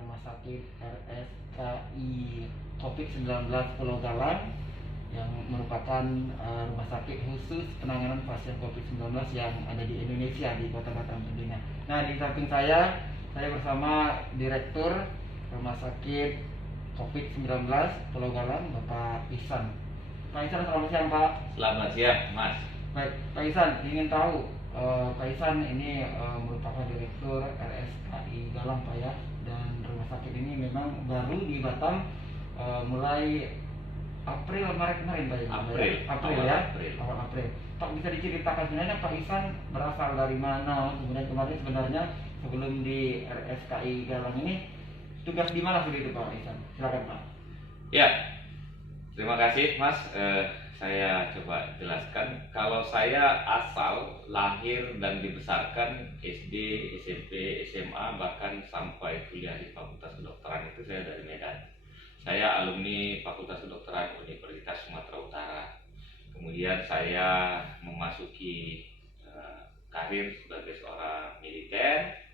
Rumah Sakit RSKI COVID-19 Pulau Galang yang merupakan rumah sakit khusus penanganan pasien COVID-19 yang ada di Indonesia di Kota Batam tentunya. Nah, di samping saya bersama Direktur Rumah Sakit COVID-19 Pulau Galang, Bapak Ihsan. Pak Ihsan, selamat siang Pak. Selamat siang Mas. Baik, Pak Ihsan, ingin tahu Pak Ihsan ini merupakan Direktur RSKI Galang Pak ya, dan rumah sakit ini memang baru di Batam mulai April kemarin Pak ya? Awal April. Pak, bisa diceritakan sebenarnya Pak Ihsan berasal dari mana, kemudian kemarin sebenarnya sebelum di RSKI Galang ini tugas di mana seperti itu Pak Ihsan? Silakan Pak. Ya, terima kasih Mas. Saya coba jelaskan. Kalau saya asal lahir dan dibesarkan SD, SMP, SMA, bahkan sampai kuliah di Fakultas Kedokteran itu saya dari Medan. Saya alumni Fakultas Kedokteran Universitas Sumatera Utara. Kemudian saya memasuki karir sebagai seorang militer,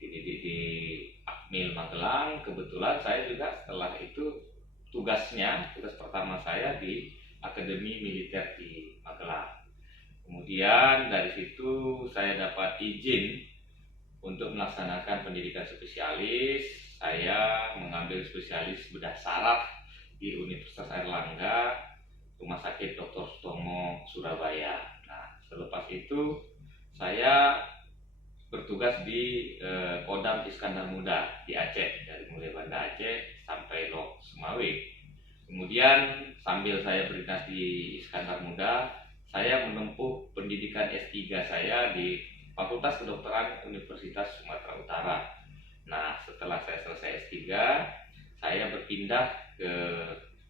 dididik di Akmil Magelang. Kebetulan saya juga setelah itu tugas pertama saya di Akademi Militer di Magelang. Kemudian dari situ saya dapat izin untuk melaksanakan pendidikan spesialis. Saya mengambil spesialis bedah saraf di Universitas Airlangga, Rumah Sakit Dr. Sutomo, Surabaya. Nah, selepas itu saya bertugas di Kodam Iskandar Muda di Aceh, dari mulai Banda Aceh sampai Lok Sumawe. Kemudian sambil saya berdinas di Iskandar Muda, saya menempuh pendidikan S3 saya di Fakultas Kedokteran Universitas Sumatera Utara. Nah, setelah saya selesai S3, saya berpindah ke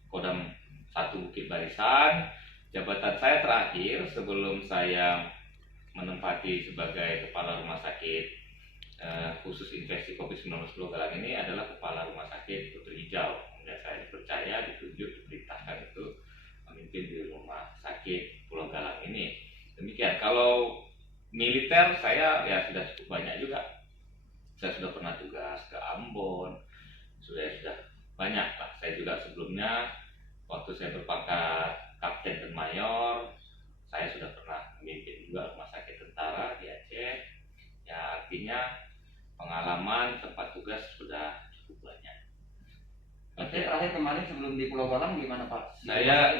Kodam 1 Bukit Barisan. Jabatan saya terakhir sebelum saya menempati sebagai Kepala Rumah Sakit khusus infeksi COVID-19 Pulau Galang ini adalah Kepala Rumah Sakit Putri Hijau. Dan saya dipercaya, ditunjuk, diperintahkan itu memimpin di Rumah Sakit Pulau Galang ini. Demikian. Kalau militer saya ya sudah cukup banyak juga. Saya sudah pernah tugas ke Ambon, sudah banyak lah. Saya juga sebelumnya waktu saya berpangkat Kapten dan Mayor, saya sudah pernah memimpin juga rumah sakit tentara di Aceh. Ya, artinya pengalaman tempat tugas sudah cukup banyak. Oke, terakhir kemarin sebelum di Pulau Galang gimana Pak? Saya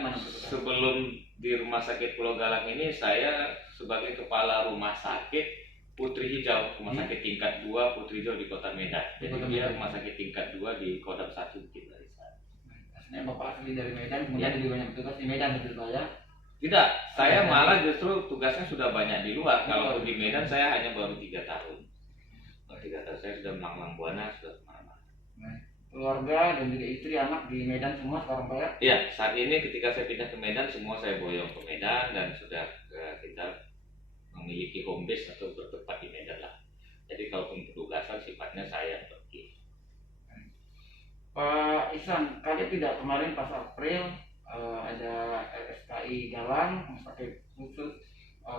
sebelum di Rumah Sakit Pulau Galang ini saya sebagai Kepala Rumah Sakit Putri Hijau, Rumah Sakit tingkat 2 Putri Hijau di Kota Medan. Jadi dia Rumah Sakit tingkat 2 di Kodam 1 Bukit Barisan. Aslinya Bapak asli dari Medan, kemudian lebih banyak tugas di Medan betul Pak ya? Tidak, saya malah justru tugasnya sudah banyak di luar. Kalau di Medan saya hanya baru 3 tahun. 3 tahun saya sudah melanglang buana, sudah kemana-mana. Keluarga dan juga istri, anak di Medan semua sekarang Pak ya? Iya, saat ini ketika saya pindah ke Medan, semua saya boyong ke Medan dan sudah kita memiliki home base atau bertempat di Medan lah. Jadi kalau penugasan sifatnya saya yang pergi. Pak Ihsan, kaget tidak kemarin pas April ada RSKI Galang, rumah sakit khusus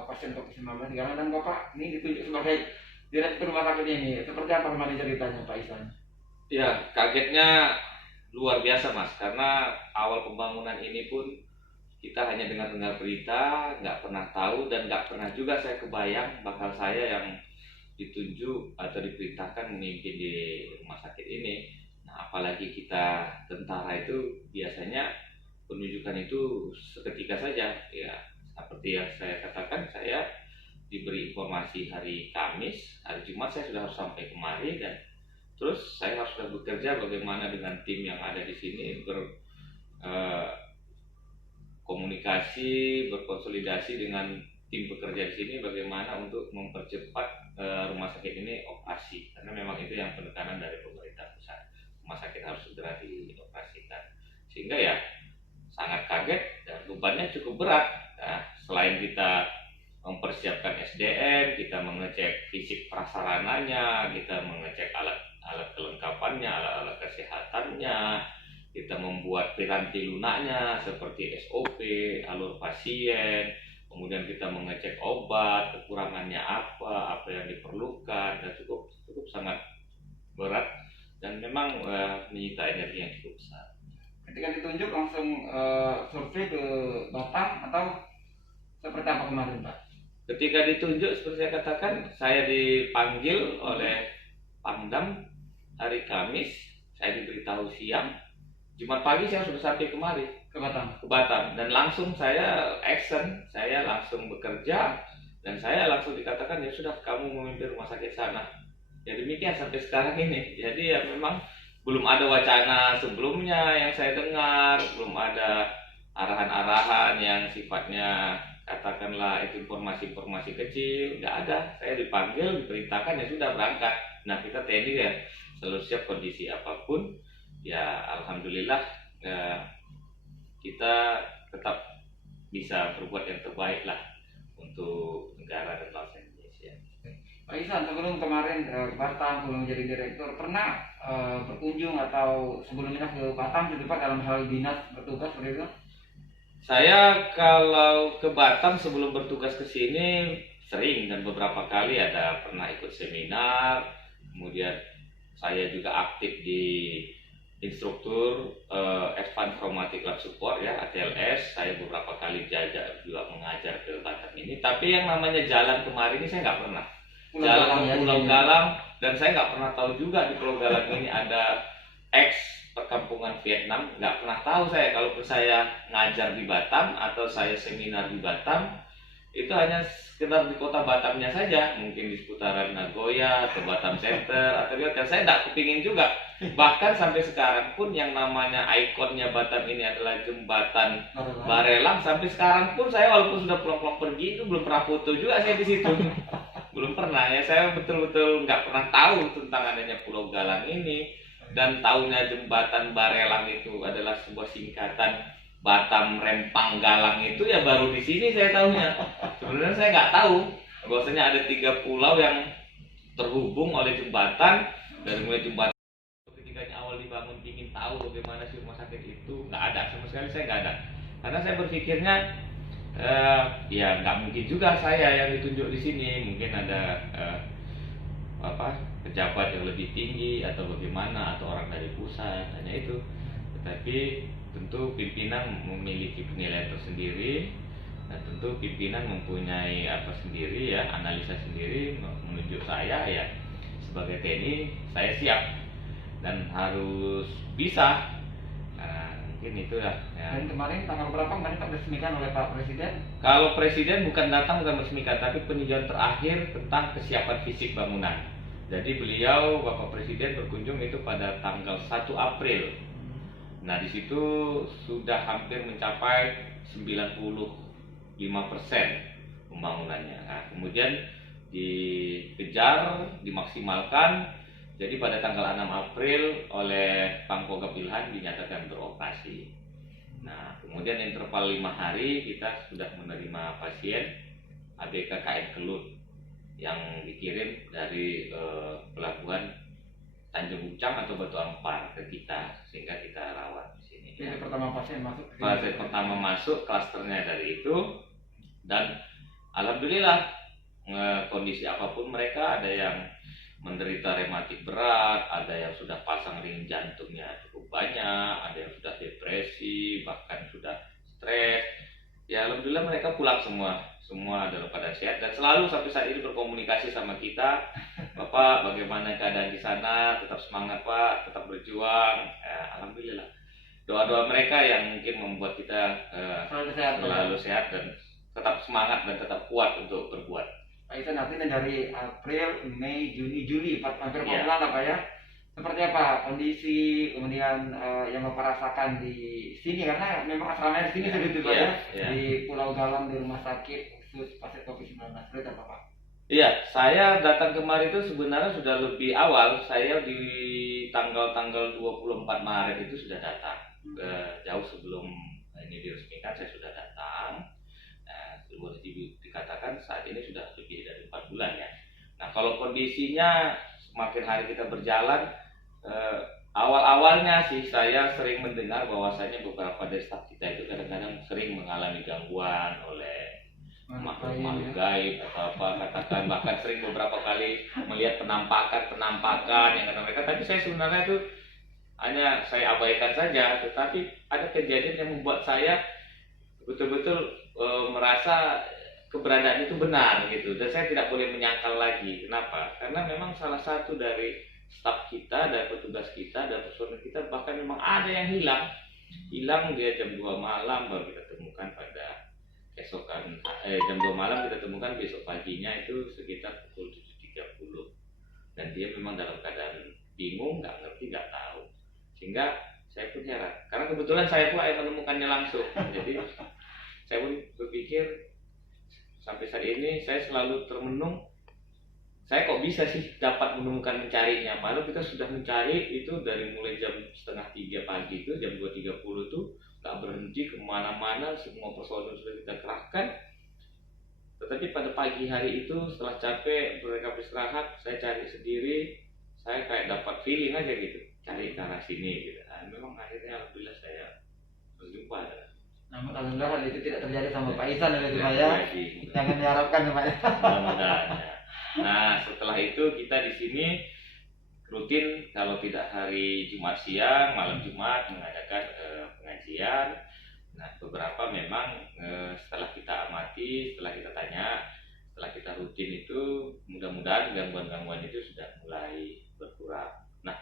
pasien COVID-19 di Galang, dan Bapak ini ditunjuk sebagai Direktur rumah sakit ini. Seperti apa kemarin ceritanya Pak Ihsan? Ya, kagetnya luar biasa Mas, karena awal pembangunan ini pun kita hanya dengar berita, nggak pernah tahu dan nggak pernah juga saya kebayang bakal saya yang ditunjuk atau diperintahkan memimpin di rumah sakit ini. Nah, apalagi kita tentara itu biasanya penunjukan itu seketika saja. Ya, seperti yang saya katakan, saya diberi informasi hari Kamis, hari Jumat saya sudah harus sampai kemari dan terus saya harus sudah bekerja bagaimana dengan tim yang ada di sini, berkomunikasi, berkonsolidasi dengan tim bekerja di sini bagaimana untuk mempercepat rumah sakit ini operasi, karena memang itu yang penekanan dari pemerintah pusat. Rumah sakit harus segera dioperasikan, sehingga ya sangat kaget dan bebannya cukup berat. Nah, selain kita mempersiapkan SDM, kita mengecek fisik prasarananya, kita mengecek alat kelengkapannya, alat kesehatannya, kita membuat piranti lunaknya seperti SOP, alur pasien, kemudian kita mengecek obat, kekurangannya apa yang diperlukan, dan cukup sangat berat dan memang menyita energi yang cukup besar. Ketika ditunjuk langsung survei ke Batam atau seperti apa kemarin Pak? Ketika ditunjuk seperti saya katakan, saya dipanggil oleh Pangdam hari Kamis, saya diberitahu siang, Jumat pagi saya sudah sampai kemari Ke Batam, dan langsung saya action, saya langsung bekerja, dan saya langsung dikatakan ya sudah kamu memimpin rumah sakit sana. Ya demikian sampai sekarang ini. Jadi ya memang belum ada wacana sebelumnya yang saya dengar, belum ada arahan-arahan yang sifatnya katakanlah itu informasi-informasi kecil, nggak ada. Saya dipanggil, diperintahkan ya sudah berangkat. Nah kita TNI ya selalu siap kondisi apapun. Ya alhamdulillah kita tetap bisa berbuat yang terbaik lah untuk negara dan bangsa Indonesia. Pak Ihsan, sebelum kemarin ke Batam, sebelum menjadi direktur, pernah berkunjung atau sebelumnya ke Batam gitu Pak dalam hal dinas bertugas seperti itu? Saya kalau ke Batam sebelum bertugas ke sini sering, dan beberapa kali ada pernah ikut seminar, kemudian saya juga aktif di instruktur Advanced Traumatic Life Support ya ATLS. Saya beberapa kali juga mengajar ke Batam ini, tapi yang namanya jalan kemarin ini saya nggak pernah. Jalan ke Pulau Galang, dan saya nggak pernah tahu juga di Pulau Galang ini ada perkampungan Vietnam. Nggak pernah tahu saya. Kalau saya ngajar di Batam atau saya seminar di Batam, itu hanya sekedar di kota Batamnya saja, mungkin di seputaran Nagoya atau Batam Center atau di hotel. Saya nggak kepingin juga. Bahkan sampai sekarang pun yang namanya ikonnya Batam ini adalah jembatan Barelang. Sampai sekarang pun saya walaupun sudah pulang-pulang pergi itu belum pernah foto juga saya di situ. Belum pernah ya, saya betul-betul nggak pernah tahu tentang adanya Pulau Galang ini. Dan tahunya jembatan Barelang itu adalah sebuah singkatan Batam Rempang Galang, itu ya baru di sini saya tahunya. Sebenarnya saya nggak tahu bahwasanya ada 3 pulau yang terhubung oleh jembatan. Dari mulai jembatan ketika awal dibangun ingin tahu bagaimana sih rumah sakit itu, nggak ada sama sekali, saya nggak ada. Karena saya berpikirnya ya nggak mungkin juga saya yang ditunjuk di sini, mungkin ada pejabat yang lebih tinggi atau bagaimana, atau orang dari pusat, hanya itu. Tetapi tentu pimpinan memiliki penilaian tersendiri, dan tentu pimpinan mempunyai sendiri ya, analisa sendiri menunjuk saya ya sebagai TNI saya siap dan harus bisa. Mungkin itulah ya. Dan kemarin tanggal berapa kemarin Pak diresmikan oleh Pak Presiden? Kalau Presiden bukan datang, bukan meresmikan, tapi peninjauan terakhir tentang kesiapan fisik bangunan. Jadi beliau Bapak Presiden berkunjung itu pada tanggal 1 April. Nah di situ sudah hampir mencapai 95% pembangunannya. Nah, kemudian dikejar, dimaksimalkan. Jadi pada tanggal 6 April oleh Pangkogap Wilhan dinyatakan beroperasi. Nah, kemudian interval 5 hari kita sudah menerima pasien ABK KM Kelut yang dikirim dari pelabuhan Tanjung Ucang atau Batu Ampar ke kita, sehingga kita rawat di sini. Jadi pertama pasien masuk. Pasien pertama masuk, klasternya dari itu, dan alhamdulillah kondisi apapun mereka, ada yang menderita rematik berat, ada yang sudah pasang ring jantungnya cukup banyak, ada yang sudah depresi, bahkan sudah stres. Ya alhamdulillah mereka pulang semua dalam keadaan sehat, dan selalu sampai saat ini berkomunikasi sama kita. Bapak, bagaimana keadaan di sana? Tetap semangat Pak, tetap berjuang. Alhamdulillah. Doa-doa mereka yang mungkin membuat kita selalu sehat dan tetap semangat dan tetap kuat untuk berbuat. Pak Ihsan, artinya dari April, Mei, Juni, Juli, hampir 4 bulan lah Pak ya. Seperti apa kondisi kemudian yang Bapak rasakan di sini, karena memang asalnya di sini sudah Pak ya, di Pulau Galang, di rumah sakit khusus pasien COVID-19. Seperti apa Pak? Iya, saya datang kemarin itu sebenarnya sudah lebih awal. Saya di tanggal 24 Maret itu sudah datang. Jauh sebelum ini diresmikan saya sudah datang. Boleh dikatakan saat ini sudah lebih dari 4 bulan ya. Nah kalau kondisinya semakin hari kita berjalan, awal-awalnya sih saya sering mendengar bahwasanya beberapa dari staf kita itu kadang-kadang sering mengalami gangguan oleh makhluk gaib atau apa katakan, bahkan sering beberapa kali melihat penampakan yang kata mereka, tapi saya sebenarnya itu hanya saya abaikan saja. Tetapi ada kejadian yang membuat saya betul-betul merasa keberadaan itu benar gitu, dan saya tidak boleh menyangkal lagi. Kenapa? Karena memang salah satu dari staf kita dan petugas kita dan personel kita bahkan memang ada yang hilang dia jam 2 malam baru kita temukan pada jam 2 malam kita temukan, besok paginya itu sekitar pukul 7.30, dan dia memang dalam keadaan bingung, nggak ngerti, nggak tahu, sehingga saya pun heran karena kebetulan saya pula yang menemukannya langsung. Jadi saya pun berpikir sampai saat ini saya selalu termenung, saya kok bisa sih dapat mencarinya. Malah kita sudah mencari itu dari mulai jam 2:30 pagi itu, jam 2.30 itu nggak berhenti kemana-mana, semua personel sudah kita kerahkan. Tetapi pada pagi hari itu setelah capek mereka beristirahat, saya cari sendiri, saya kayak dapat feeling aja gitu, cari ke arah sini gitu. Nah, memang akhirnya alhamdulillah saya berjumpa. Namun alhamdulillah hal itu tidak terjadi sama Pak Ihsan ya Pak ya. Jangan diharapkan ya Pak ya. Mudah-mudahan. Nah, setelah itu kita di sini rutin kalau tidak hari Jumat siang, malam Jumat mengadakan pengajian. Nah, beberapa memang setelah kita amati, setelah kita tanya, setelah kita rutin itu mudah-mudahan gangguan-gangguan itu sudah mulai berkurang. Nah,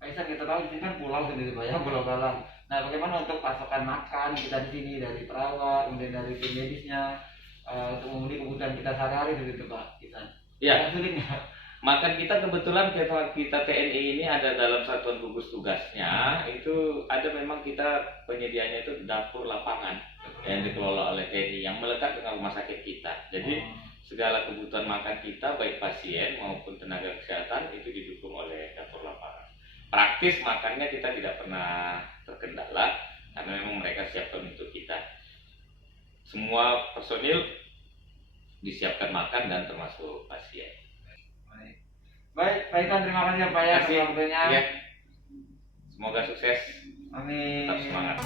Pak Ihsan, kita tahu di sini kan pulau sendiri Pak ya, Pulau Galang. Nah, bagaimana untuk pasokan makan kita di sini dari perawat, kemudian dari tim medisnya untuk memenuhi kebutuhan kita sehari-hari begitu Pak Ihsan? ya, Sulit nggak? makan kita kebetulan kita TNI ini ada dalam satuan gugus tugasnya, itu ada memang kita penyediaannya itu dapur lapangan yang dikelola oleh TNI yang melekat dengan rumah sakit kita. Jadi segala kebutuhan makan kita baik pasien maupun tenaga kesehatan itu didukung oleh dapur lapangan. Praktis makannya kita tidak pernah terkendala karena memang mereka siapkan untuk kita. Semua personil disiapkan makan dan termasuk pasien. Baik, Pak Ihsan, terima kasih ya Pak ya atas waktunya. Ya. Semoga sukses. Amin. Tetap semangat.